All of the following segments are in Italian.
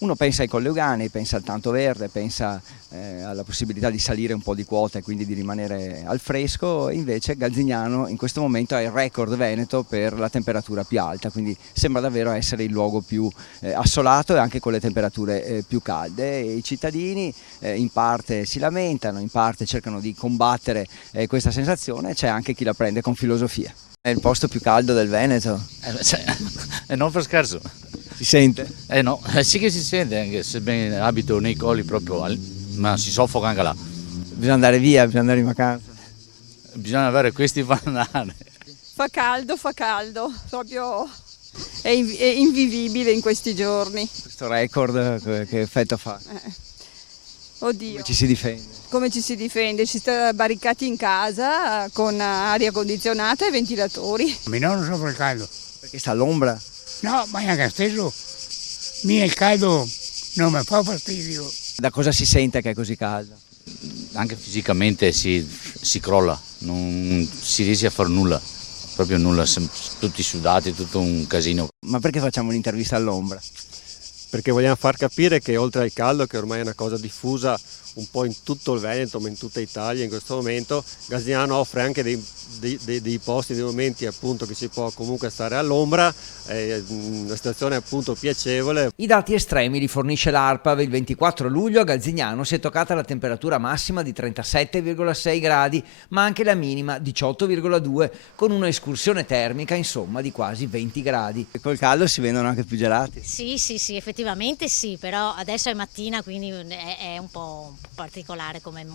Uno pensa ai Colli Euganei, pensa al tanto verde, pensa alla possibilità di salire un po' di quota e quindi di rimanere al fresco, e invece Galzignano in questo momento ha il record veneto per la temperatura più alta, quindi sembra davvero essere il luogo più assolato e anche con le temperature più calde. E i cittadini in parte si lamentano, in parte cercano di combattere questa sensazione, c'è anche chi la prende con filosofia. È il posto più caldo del Veneto. Non per scherzo. Si sente? No, sì che si sente, anche se ben abito nei colli proprio, ma si soffoca anche là. Bisogna andare via, bisogna andare in vacanza. Bisogna avere questi banane. Fa caldo, proprio è invivibile in questi giorni. Questo record che effetto fa? Oddio. Come ci si difende? Come ci si difende? Si sta barricati in casa con aria condizionata e ventilatori. Mi non sopra il caldo. Perché sta all'ombra? No, ma anche stesso. Il caldo non mi fa fastidio. Da cosa si sente che è così caldo? Anche fisicamente si crolla, non si riesce a fare nulla, proprio nulla, tutti sudati, tutto un casino. Ma perché facciamo un'intervista all'ombra? Perché vogliamo far capire che oltre al caldo, che ormai è una cosa diffusa un po' in tutto il Veneto, ma in tutta Italia in questo momento, Galzignano offre anche dei posti, dei momenti appunto che si può comunque stare all'ombra, una situazione appunto piacevole. I dati estremi li fornisce l'ARPAV. Il 24 luglio a Galzignano si è toccata la temperatura massima di 37,6 gradi, ma anche la minima 18,2, con un'escursione termica insomma di quasi 20 gradi. E col caldo si vendono anche più gelati? Sì, effettivamente sì, però adesso è mattina, quindi è un po' particolare come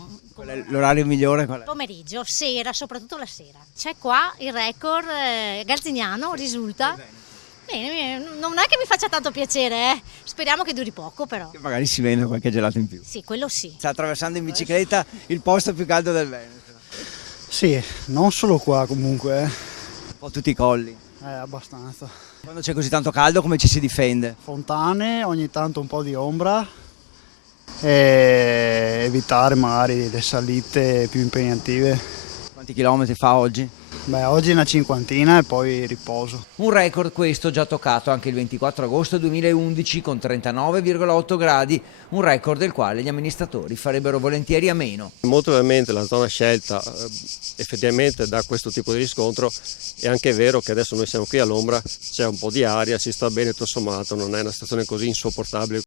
L'orario migliore qual è? pomeriggio, sera, soprattutto la sera. C'è qua il record Galzignano, risulta. Bene, non è che mi faccia tanto piacere, speriamo che duri poco però. Che magari si vende qualche gelato in più. Sì, quello sì. Sta attraversando in bicicletta il posto più caldo del Veneto. Sì, non solo qua comunque. Un po' tutti i colli. Abbastanza. Quando c'è così tanto caldo come ci si difende? Fontane, ogni tanto un po' di ombra e evitare magari le salite più impegnative. Quanti chilometri fa oggi? Oggi una cinquantina e poi riposo. Un record questo già toccato anche il 24 agosto 2011 con 39,8 gradi, un record del quale gli amministratori farebbero volentieri a meno. Molto probabilmente la zona scelta effettivamente dà questo tipo di riscontro. È anche vero che adesso noi siamo qui all'ombra, c'è un po' di aria, si sta bene tutto sommato, non è una situazione così insopportabile.